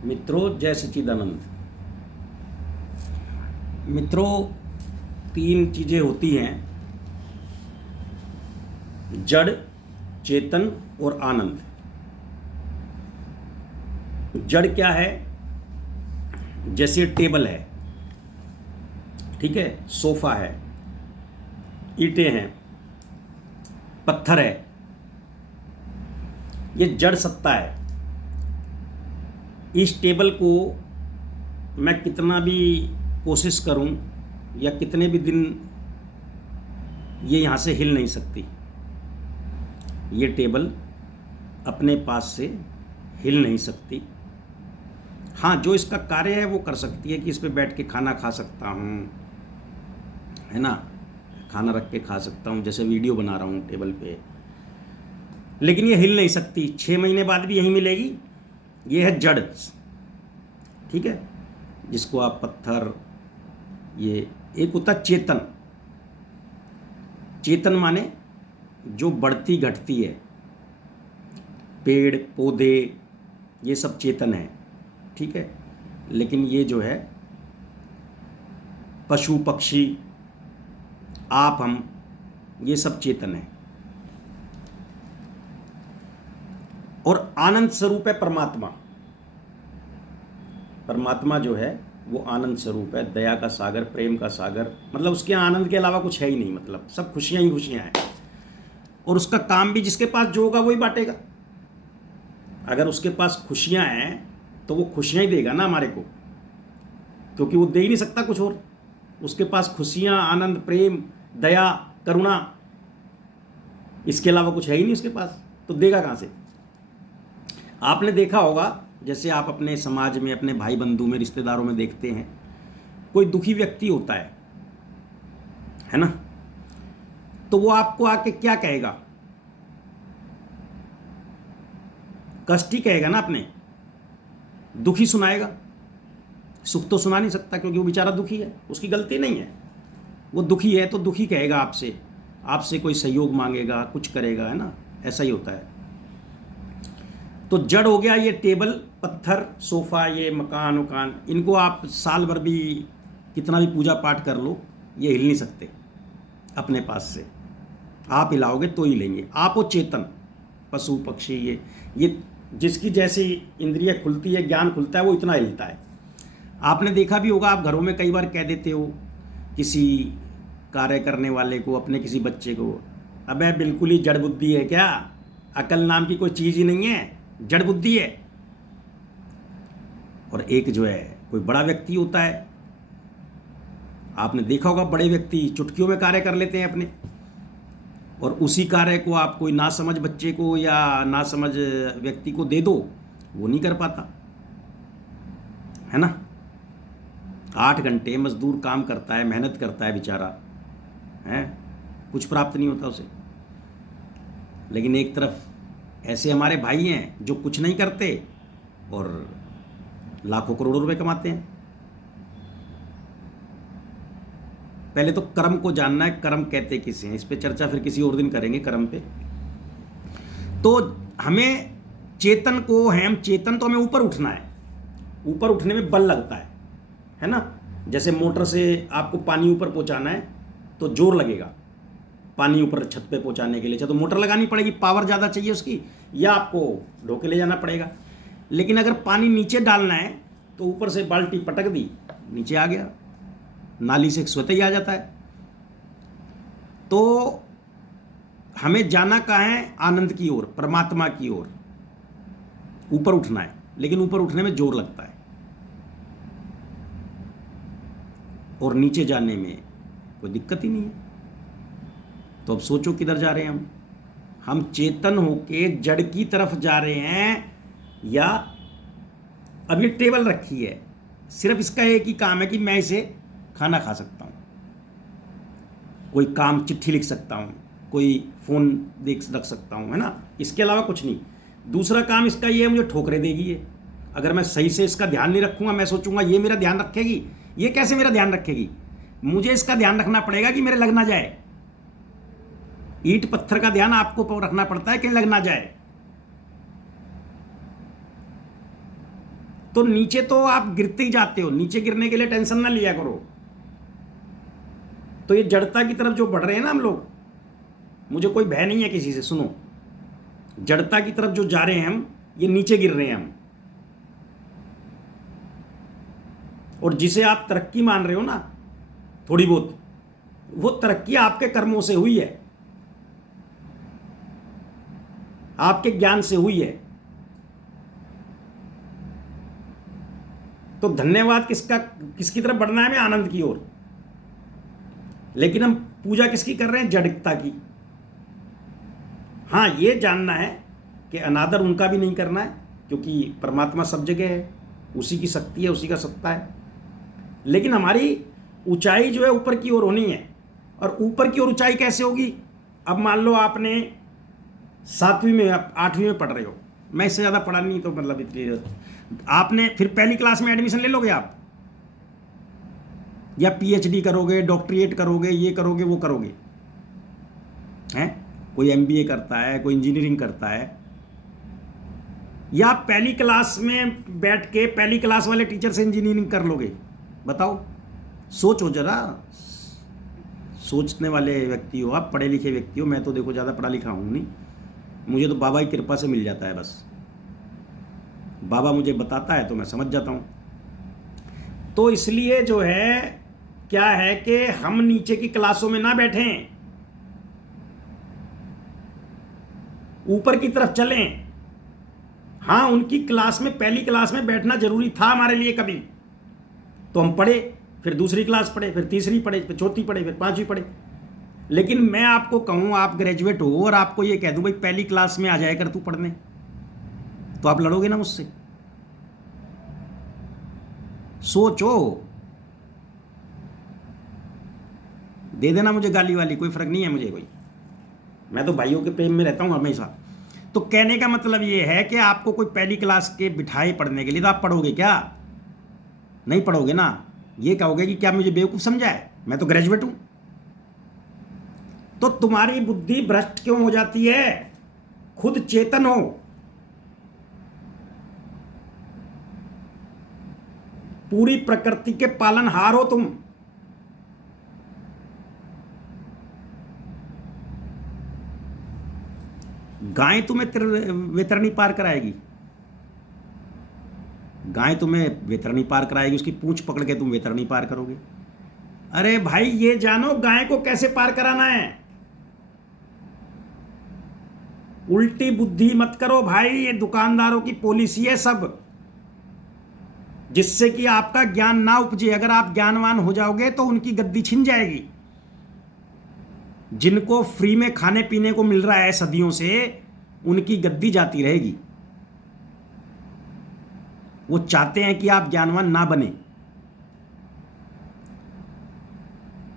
मित्रों, जय सच्चिदानंद। मित्रों, तीन चीज़ें होती हैं: जड़, चेतन और आनंद। जड़ क्या है? जैसे टेबल है, ठीक है, सोफा है, ईंटें हैं, पत्थर है, ये जड़ सत्ता है। इस टेबल को मैं कितना भी कोशिश करूं या कितने भी दिन, ये यहाँ से हिल नहीं सकती। ये टेबल अपने पास से हिल नहीं सकती। हाँ, जो इसका कार्य है वो कर सकती है कि इस पे बैठ के खाना खा सकता हूँ, है ना, खाना रख के खा सकता हूँ, जैसे वीडियो बना रहा हूँ टेबल पे। लेकिन ये हिल नहीं सकती, 6 महीने बाद भी यहीं मिलेगी। ये है जड़, ठीक है, जिसको आप पत्थर, ये एक होता है चेतन। चेतन माने जो बढ़ती घटती है, पेड़ पौधे, ये सब चेतन है, ठीक है। लेकिन ये जो है पशु पक्षी, आप हम, ये सब चेतन है। और आनंद स्वरूप है परमात्मा। परमात्मा जो है वो आनंद स्वरूप है, दया का सागर, प्रेम का सागर। मतलब उसके आनंद के अलावा कुछ है ही नहीं, मतलब सब खुशियां ही खुशियां हैं। और उसका काम भी जिसके पास जो होगा वही बांटेगा। अगर उसके पास खुशियां हैं तो वो खुशियां ही देगा ना हमारे को, क्योंकि वो दे ही नहीं सकता कुछ और। उसके पास खुशियां, आनंद, प्रेम, दया, करुणा, इसके अलावा कुछ है ही नहीं उसके पास, तो देगा कहां से? आपने देखा होगा, जैसे आप अपने समाज में, अपने भाई बंधु में, रिश्तेदारों में देखते हैं, कोई दुखी व्यक्ति होता है ना, तो वो आपको आके क्या कहेगा? कष्ट ही कहेगा ना, अपने दुखी सुनाएगा। सुख तो सुना नहीं सकता, क्योंकि वो बेचारा दुखी है, उसकी गलती नहीं है। वो दुखी है तो दुखी कहेगा आपसे, आपसे कोई सहयोग मांगेगा, कुछ करेगा, है ना, ऐसा ही होता है। तो जड़ हो गया ये टेबल, पत्थर, सोफा, ये मकान वकान, इनको आप साल भर भी कितना भी पूजा पाठ कर लो, ये हिल नहीं सकते अपने पास से। आप हिलाओगे तो ही लेंगे। आप वो चेतन, पशु पक्षी, ये जिसकी जैसी इंद्रिय खुलती है, ज्ञान खुलता है, वो इतना हिलता है। आपने देखा भी होगा, आप घरों में कई बार कह देते हो किसी कार्य करने वाले को, अपने किसी बच्चे को, अबे बिल्कुल ही जड़ बुद्धि है क्या, अकल नाम की कोई चीज़ ही नहीं है, जड़ बुद्धि है। और एक जो है कोई बड़ा व्यक्ति होता है, आपने देखा होगा बड़े व्यक्ति चुटकियों में कार्य कर लेते हैं अपने, और उसी कार्य को आप कोई नासमझ बच्चे को या नासमझ व्यक्ति को दे दो, वो नहीं कर पाता, है ना। 8 घंटे मजदूर काम करता है, मेहनत करता है बेचारा, है, कुछ प्राप्त नहीं होता उसे। लेकिन एक तरफ ऐसे हमारे भाई हैं जो कुछ नहीं करते और लाखों करोड़ों रुपए कमाते हैं। पहले तो कर्म को जानना है, कर्म कहते किसे हैं, इस पे चर्चा फिर किसी और दिन करेंगे, कर्म पे। तो हमें चेतन को, हम चेतन, तो हमें ऊपर उठना है। ऊपर उठने में बल लगता है ना। जैसे मोटर से आपको पानी ऊपर पहुंचाना है तो जोर लगेगा, पानी ऊपर छत पे पहुंचाने के लिए, तो मोटर लगानी पड़ेगी, पावर ज़्यादा चाहिए उसकी, या आपको ढोके ले जाना पड़ेगा। लेकिन अगर पानी नीचे डालना है तो ऊपर से बाल्टी पटक दी, नीचे आ गया, नाली से स्वतः ही आ जाता है। तो हमें जाना कहाँ है? आनंद की ओर, परमात्मा की ओर। ऊपर उठना है, लेकिन ऊपर उठने में जोर लगता है, और नीचे जाने में कोई दिक्कत ही नहीं है। तो अब सोचो किधर जा रहे हैं हम चेतन होके जड़ की तरफ जा रहे हैं, या अब ये टेबल रखी है, सिर्फ इसका एक ही काम है कि मैं इसे खाना खा सकता हूँ, कोई काम, चिट्ठी लिख सकता हूँ, कोई फ़ोन देख रख सकता हूँ, है ना, इसके अलावा कुछ नहीं। दूसरा काम इसका ये है, मुझे ठोकरे देगी ये। अगर मैं सही से इसका ध्यान नहीं रखूँगा, मैं सोचूंगा ये मेरा ध्यान रखेगी, ये कैसे मेरा ध्यान रखेगी? मुझे इसका ध्यान रखना पड़ेगा कि मेरे लग ना जाए। ईंट पत्थर का ध्यान आपको रखना पड़ता है कि लग ना जाए। तो नीचे तो आप गिरते ही जाते हो, नीचे गिरने के लिए टेंशन ना लिया करो। तो ये जड़ता की तरफ जो बढ़ रहे हैं ना हम लोग, मुझे कोई भय नहीं है किसी से, सुनो, जड़ता की तरफ जो जा रहे हैं हम, ये नीचे गिर रहे हैं हम। और जिसे आप तरक्की मान रहे हो ना थोड़ी बहुत, वो तरक्की आपके कर्मों से हुई है, आपके ज्ञान से हुई है। तो धन्यवाद किसकी तरफ बढ़ना है? हमें आनंद की ओर। लेकिन हम पूजा किसकी कर रहे हैं? जड़ता की। हाँ, ये जानना है कि अनादर उनका भी नहीं करना है, क्योंकि परमात्मा सब जगह है, उसी की शक्ति है, उसी का सत्ता है। लेकिन हमारी ऊंचाई जो है ऊपर की ओर होनी है। और ऊपर की ओर ऊंचाई कैसे होगी? अब मान लो आपने 7वीं में 8वीं में पढ़ रहे हो, मैं इससे ज़्यादा पढ़ा नहीं, तो मतलब इतनी आपने फिर पहली क्लास में एडमिशन ले लोगे आप, या पीएचडी करोगे, डॉक्टरेट करोगे, ये करोगे, वो करोगे, हैं? कोई एमबीए करता है, कोई इंजीनियरिंग करता है, या पहली क्लास में बैठ के पहली क्लास वाले टीचर से इंजीनियरिंग कर लोगे? बताओ, सोचो जरा। सोचने वाले व्यक्ति हो आप, पढ़े लिखे व्यक्ति हो। मैं तो देखो ज़्यादा पढ़ा लिखा हूँ नहीं, मुझे तो बाबा की कृपा से मिल जाता है, बस बाबा मुझे बताता है तो मैं समझ जाता हूँ। तो इसलिए जो है क्या है कि हम नीचे की क्लासों में ना बैठें, ऊपर की तरफ चलें। हाँ, उनकी क्लास में, पहली क्लास में बैठना जरूरी था हमारे लिए कभी, तो हम पढ़े, फिर दूसरी क्लास पढ़े, फिर तीसरी पढ़े, फिर चौथी पढ़े, फिर 5वीं पढ़े। लेकिन मैं आपको कहूँ, आप ग्रेजुएट हो और आपको ये कह दूँ भाई पहली क्लास में आ जाए कर तू पढ़ने, तो आप लड़ोगे ना मुझसे? सोचो। दे देना मुझे गाली वाली, कोई फर्क नहीं है मुझे कोई, मैं तो भाइयों के प्रेम में रहता हूँ हमेशा। तो कहने का मतलब ये है कि आपको कोई पहली क्लास के बिठाए पढ़ने के लिए, तो आप पढ़ोगे क्या? नहीं पढ़ोगे ना। ये कहोगे कि क्या मुझे बेवकूफ़ समझा है, मैं तो ग्रेजुएट हूँ। तो तुम्हारी बुद्धि भ्रष्ट क्यों हो जाती है? खुद चेतन हो। पूरी प्रकृति के पालनहार हो तुम। गाय तुम्हें वेतरणी पार कराएगी, गाय तुम्हें वेतरणी पार कराएगी, उसकी पूंछ पकड़ के तुम वेतरणी पार करोगे। अरे भाई, ये जानो गाय को कैसे पार कराना है। उल्टी बुद्धि मत करो भाई, ये दुकानदारों की पॉलिसी है सब, जिससे कि आपका ज्ञान ना उपजे। अगर आप ज्ञानवान हो जाओगे तो उनकी गद्दी छिन जाएगी। जिनको फ्री में खाने पीने को मिल रहा है सदियों से, उनकी गद्दी जाती रहेगी। वो चाहते हैं कि आप ज्ञानवान ना बने।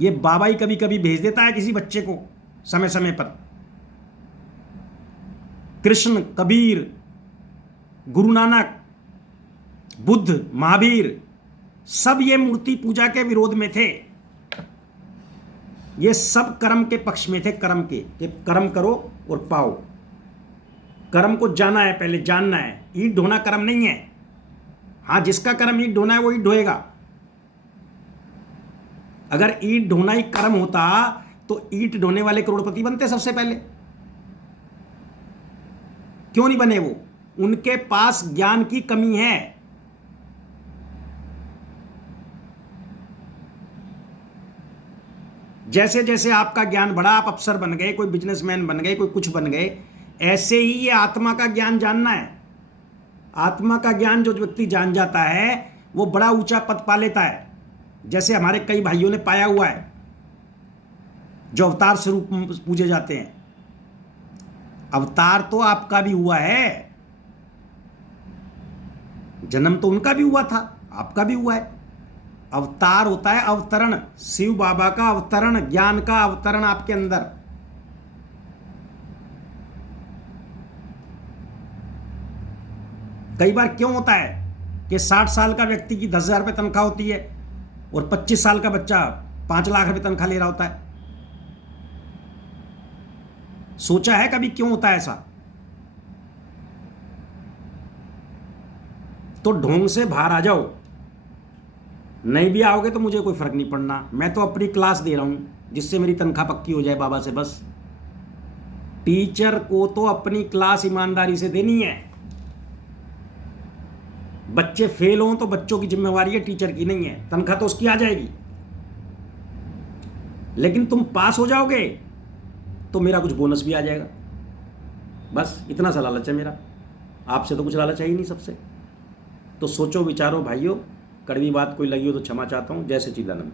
ये बाबा ही कभी कभी भेज देता है किसी बच्चे को समय समय पर। कृष्ण, कबीर, गुरु नानक, बुद्ध, महावीर, सब ये मूर्ति पूजा के विरोध में थे। ये सब कर्म के पक्ष में थे, कर्म के, कि कर्म करो और पाओ। कर्म को जाना है, पहले जानना है। ईंट ढोना कर्म नहीं है। हाँ, जिसका कर्म ईंट ढोना है वो ईंट ढोएगा। अगर ईंट ढोना ही कर्म होता तो ईंट ढोने वाले करोड़पति बनते सबसे पहले। क्यों नहीं बने वो? उनके पास ज्ञान की कमी है। जैसे जैसे आपका ज्ञान बढ़ा, आप अफसर बन गए, कोई बिजनेसमैन बन गए, कोई कुछ बन गए, ऐसे ही ये आत्मा का ज्ञान जानना है। आत्मा का ज्ञान जो व्यक्ति जान जाता है वो बड़ा ऊंचा पद पा लेता है, जैसे हमारे कई भाइयों ने पाया हुआ है, जो अवतार स्वरूप पूजे जाते हैं। अवतार तो आपका भी हुआ है, जन्म तो उनका भी हुआ था, आपका भी हुआ है। अवतार होता है अवतरण, शिव बाबा का अवतरण, ज्ञान का अवतरण आपके अंदर। कई बार क्यों होता है कि 60 साल का व्यक्ति की 10,000 रुपये तनख्वाह होती है और 25 साल का बच्चा 5 लाख रुपए तनख्वाह ले रहा होता है? सोचा है कभी क्यों होता है ऐसा? तो ढोंग से बाहर आ जाओ। नहीं भी आओगे तो मुझे कोई फर्क नहीं पड़ना, मैं तो अपनी क्लास दे रहा हूं जिससे मेरी तनख्वाह पक्की हो जाए बाबा से बस। टीचर को तो अपनी क्लास ईमानदारी से देनी है। बच्चे फेल हों तो बच्चों की जिम्मेवारी है, टीचर की नहीं है। तनख्वाह तो उसकी आ जाएगी, लेकिन तुम पास हो जाओगे तो मेरा कुछ बोनस भी आ जाएगा। बस इतना सा लालच है मेरा, आपसे तो कुछ लालच है ही नहीं सबसे। तो सोचो विचारो भाइयों, कड़वी बात कोई लगी हो तो क्षमा चाहता हूं। जय सच्चिदानंद।